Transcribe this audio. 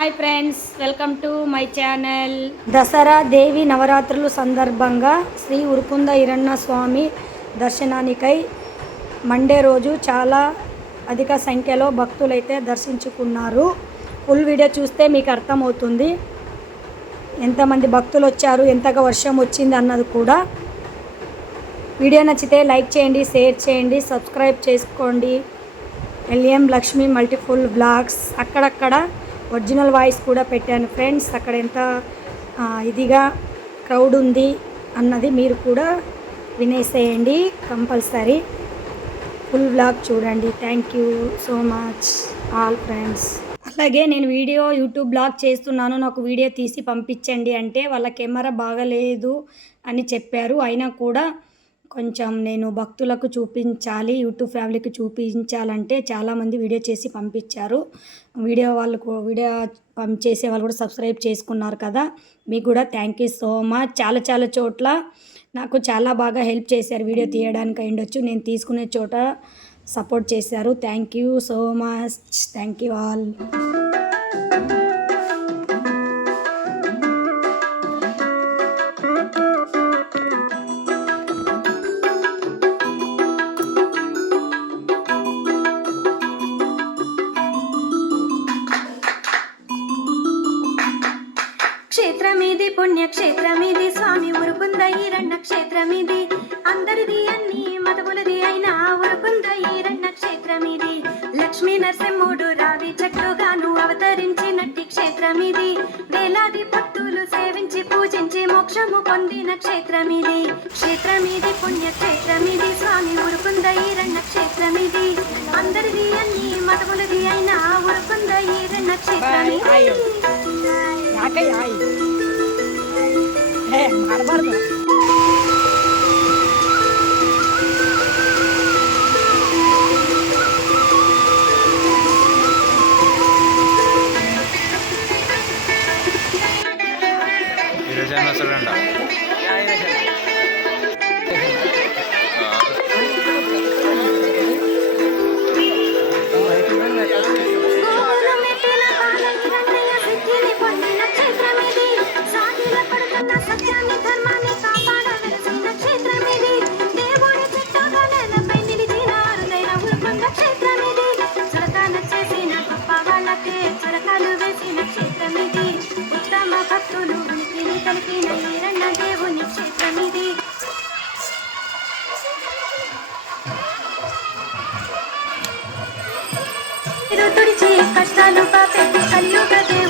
Hi friends, welcome to my channel. Dasara దేవి నవరాత్రుల సందర్భంగా శ్రీ ఉరుకుంద ఈరಣ್ణ స్వామి దర్శనానికై మండే రోజు చాలా అధిక సంఖ్యలో భక్తులైతే దర్శించుకున్నారు. ఫుల్ వీడియో చూస్తే మీకు అర్థమవుతుంది ఎంతమంది భక్తులు వచ్చారు, ఎంతగా వర్షం వచ్చింది అన్నది కూడా. వీడియో నచ్చితే లైక్ చేయండి, షేర్ చేయండి, సబ్స్క్రైబ్ చేసుకోండి. ఎల్ఎం లక్ష్మి మల్టీఫుల్ బ్లాగ్స్ అక్కడక్కడ ఒరిజినల్ వాయిస్ కూడా పెట్టాను ఫ్రెండ్స్. అక్కడ ఎంత ఇదిగా క్రౌడ్ ఉంది అన్నది మీరు కూడా వినేసేయండి కంపల్సరీ. ఫుల్ బ్లాగ్ చూడండి. Thank you so much all friends. అలాగే నేను యూట్యూబ్ బ్లాగ్ చేస్తున్నాను, నాకు వీడియో తీసి పంపించండి అంటే వాళ్ళ కెమెరా బాగలేదు అని చెప్పారు. అయినా కూడా కొంచెం నేను భక్తులకు చూపించాలి, యూట్యూబ్ ఫ్యామిలీకి చూపించాలంటే చాలామంది వీడియో చేసి పంపించారు. వీడియో చేసే వాళ్ళు కూడా సబ్స్క్రైబ్ చేసుకున్నారు కదా, మీకు కూడా థ్యాంక్ యూ సో మచ్. చాలా చోట్ల నాకు చాలా బాగా హెల్ప్ చేశారు, వీడియో తీయడానికి అయ్యుండొచ్చు, నేను తీసుకునే చోట సపోర్ట్ చేశారు. Thank you so much, thank you all. క్షేత్రమిది పుణ్యక్షేత్రమిది స్వామి ఉరుకుంద ఈరಣ್ణ క్షేత్రమిది, అందరిది అన్ని మతములది అయినా ఉరుకుంద ఈరಣ್ణ క్షేత్రమిది. లక్ష్మీ నరసింహుడు రావి చెట్టుగాను అవతరించినట్టి క్షేత్రమిది, వేలాది భక్తులు సేవించి పూజించి మోక్షము పొందిన క్షేత్రమిది. క్షేత్రమిది పుణ్యక్షేత్రమిది స్వామి ఉరుకుంద ఈరಣ್ణ క్షేత్రమిది, అందరిది అన్ని మతములది అయినా ఉరుకుంద ఈరಣ್ణ క్షేత్రమిది. ಮಾಡಬಾರ್ದು. భక్తులు ఉనికిని కలిపిన ఈరಣ್ణ దేవుని క్షేత్రమిది. తుడిచి కష్టాలు పాపెట్టి కలియుగ దేవుని